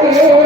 থেকে